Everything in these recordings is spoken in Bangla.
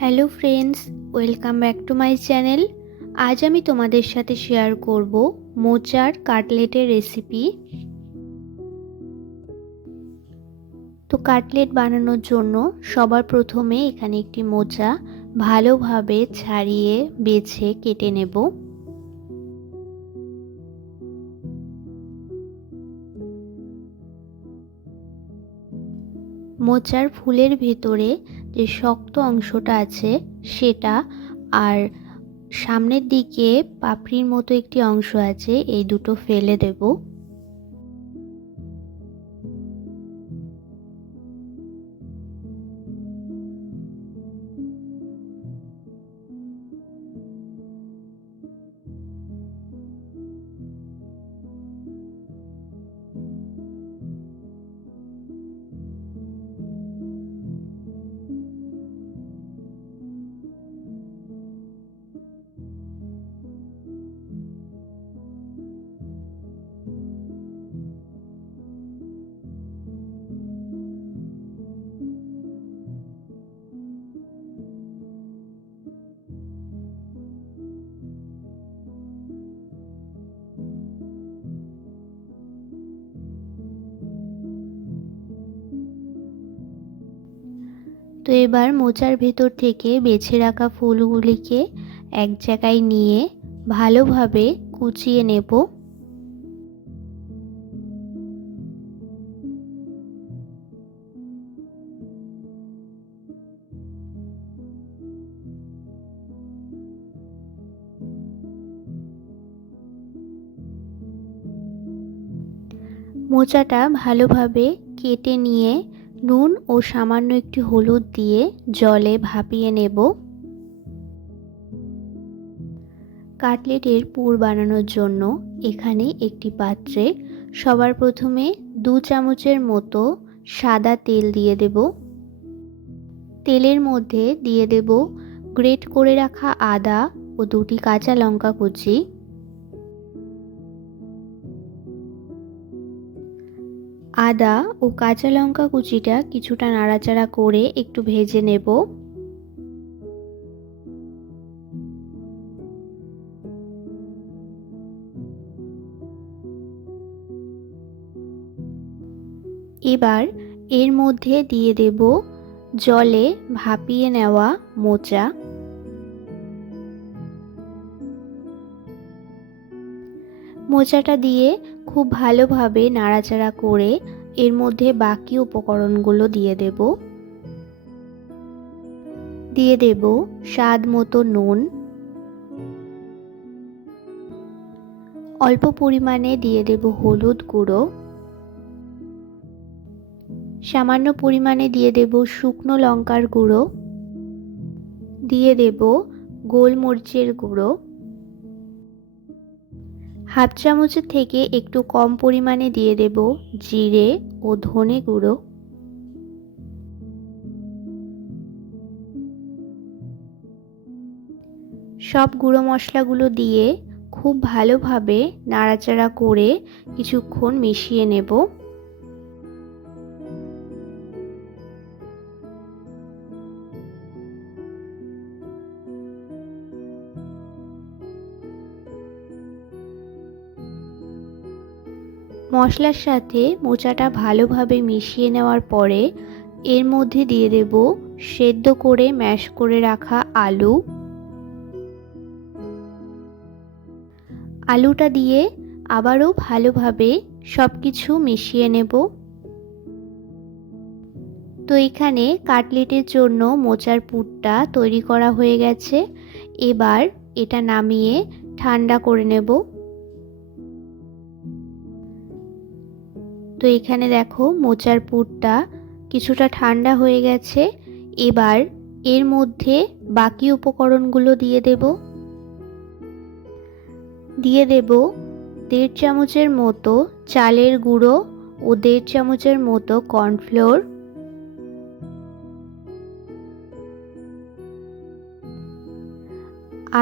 Hello friends, welcome back to my channel. আজ আমি তোমাদের সাথে শেয়ার করব মোচার কাটলেটের রেসিপি। তো কাটলেট বানানোর জন্য সবার প্রথমে এখানে একটি মোচা ভালোভাবে ছাড়িয়ে বেছে কেটে নেব। মোচার ফুলের ভেতরে যে শক্ত অংশটা আছে সেটা, আর সামনের দিকে পাপড়ির মতো একটি অংশ আছে, এই দুটো ফেলে দেব। তো এবার মোচার ভেতর থেকে বেছে রাখা ফুলগুলিকে এক জায়গায় নিয়ে ভালোভাবে কুচিয়ে নেব। মোচাটা ভালোভাবে কেটে নিয়ে নুন ও সামান্য একটু হলুদ দিয়ে জলে ভাপিয়ে নেব। কাটলেটের পুর বানানোর জন্য এখানে একটি পাত্রে সবার প্রথমে 2 চামচের মতো সাদা তেল দিয়ে দেব। তেলের মধ্যে দিয়ে দেব গ্রেট করে রাখা আদা ও 2টি কাঁচা লঙ্কা কুচি। আদা ও কাঁচা লঙ্কা কুচিটা কিছুটা নাড়াচাড়া করে একটু ভেজে নেব। এবার এর মধ্যে দিয়ে দেব জলে ভাপিয়ে নেওয়া মোচা। মোচাটা দিয়ে খুব ভালোভাবে নাড়াচাড়া করে এর মধ্যে বাকি উপকরণগুলো দিয়ে দেব। দিয়ে দেব স্বাদ মতো নুন, অল্প পরিমাণে দিয়ে দেব হলুদ গুঁড়ো, সামান্য পরিমাণে দিয়ে দেব শুকনো লঙ্কার গুঁড়ো, দিয়ে দেব গোলমরিচের গুঁড়ো, হাফ চামচের থেকে একটু কম পরিমাণে দিয়ে দেব জিরে ও ধনে গুঁড়ো। সব গুঁড়ো মশলাগুলো দিয়ে খুব ভালোভাবে নাড়াচাড়া করে কিছুক্ষণ মিশিয়ে নেব। মশলার সাথে মোচাটা ভালোভাবে মিশিয়ে নেওয়ার পরে এর মধ্যে দিয়ে দেব সেদ্ধ করে ম্যাশ করে রাখা আলু। আলুটা দিয়ে আবারও ভালোভাবে সবকিছু মিশিয়ে নেব। তো এখানে কাটলেটের জন্য মোচার পুরটা তৈরি করা হয়ে গেছে। এবার এটা নামিয়ে ঠান্ডা করে নেব। তো এখানে দেখো মোচার পুরটা কিছুটা ঠান্ডা হয়ে গেছে। এবার এর মধ্যে বাকি উপকরণগুলো দিয়ে দেব। দিয়ে দেব 1.5 চামচের মতো চালের গুঁড়ো ও 1.5 চামচের মতো কর্নফ্লোর,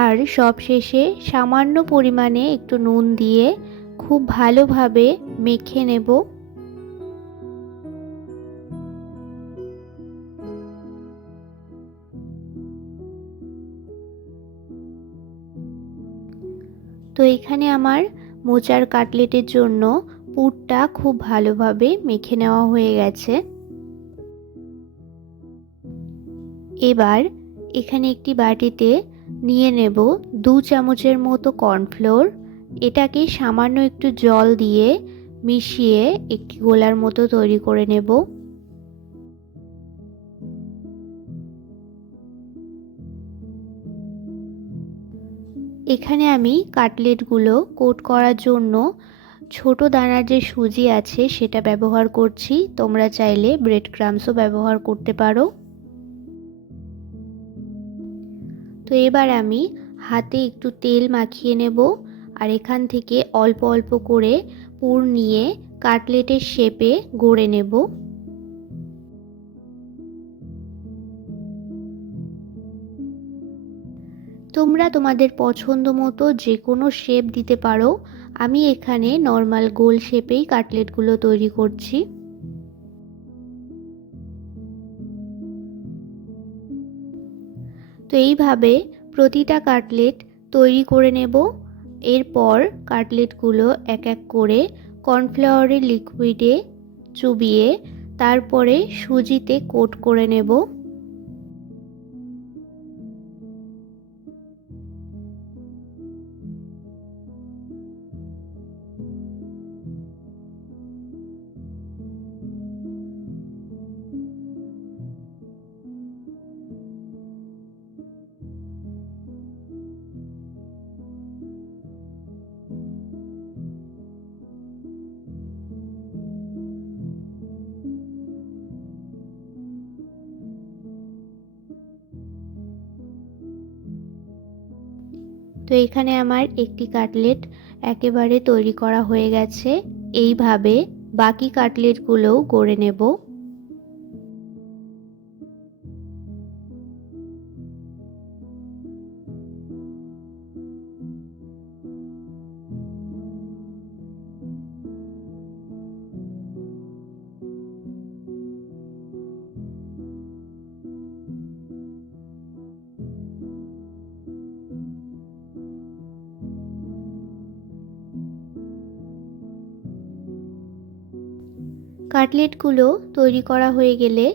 আর সবশেষে সামান্য পরিমাণে একটু নুন দিয়ে খুব ভালোভাবে মেখে নেব। তো এখানে আমার মোচার কাটলেটের জন্য পুরটা খুব ভালোভাবে মেখে নেওয়া হয়ে গেছে। এবার এখানে একটি বাটিতে নিয়ে নেব 2 চামচের মতো কর্নফ্লোর। এটাকে সামান্য একটু জল দিয়ে মিশিয়ে একটি গোলার মতো তৈরি করে নেব। এখানে আমি কাটলেটগুলো কোট করার জন্য ছোট দানার যে সুজি আছে সেটা ব্যবহার করছি। তোমরা চাইলে ব্রেড ক্রাম্বসও ব্যবহার করতে পারো। তো এবার আমি হাতে একটু তেল মাখিয়ে নেব আর এখান থেকে অল্প অল্প করে পুর নিয়ে কাটলেটের শেপে গড়ে নেব। তোমরা তোমাদের পছন্দ মতো যে কোনো শেপ দিতে পারো। আমি এখানে নর্মাল গোল শেপেই কাটলেটগুলো তৈরি করছি। তো এইভাবে প্রতিটা কাটলেট তৈরি করে নেব। এরপর কাটলেটগুলো এক এক করে কর্নফ্লাওয়ারের লিকুইডে চুবিয়ে তারপরে সুজিতে কোট করে নেব। তো এখানে আমার একটি কাটলেট একেবারে তৈরি করা হয়ে গেছে। এইভাবে বাকি কাটলেটগুলোও গড়ে নেব। কাটলেটগুলো তৈরি করা হয়ে গেলে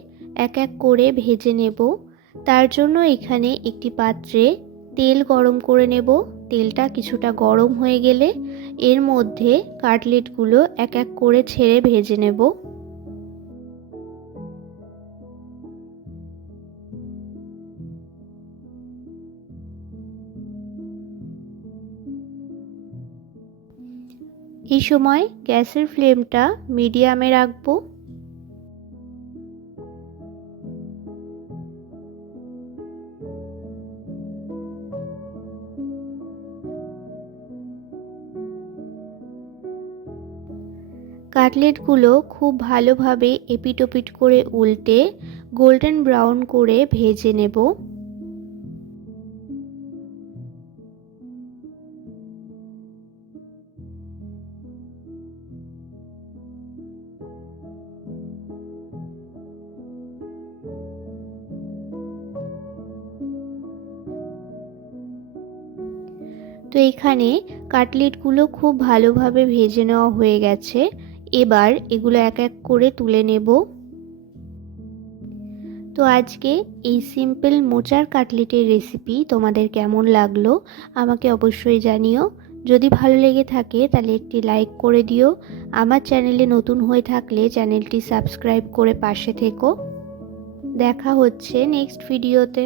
এক এক করে ভেজে নেব। তার জন্য এখানে একটি পাত্রে তেল গরম করে নেব। তেলটা কিছুটা গরম হয়ে গেলে এর মধ্যে কাটলেটগুলো এক এক করে ছেড়ে ভেজে নেব। এই সময় গ্যাসের ফ্লেমটা মিডিয়ামে রাখবো। কাটলেটগুলো খুব ভালোভাবে এপিট ওপিট করে উল্টে গোল্ডেন ব্রাউন করে ভেজে নেব। তো এখানে কাটলেটগুলো খুব ভালোভাবে ভেজে নেওয়া হয়ে গেছে। এবার এগুলো এক এক করে তুলে নেব। তো আজকে এই সিম্পল মোচার কাটলেটের রেসিপি তোমাদের কেমন লাগলো আমাকে অবশ্যই জানিও। যদি ভালো লেগে থাকে তাহলে একটি লাইক করে দিও। আমার চ্যানেলে নতুন হয়ে থাকলে চ্যানেলটি সাবস্ক্রাইব করে পাশে থেকো। দেখা হচ্ছে নেক্সট ভিডিওতে।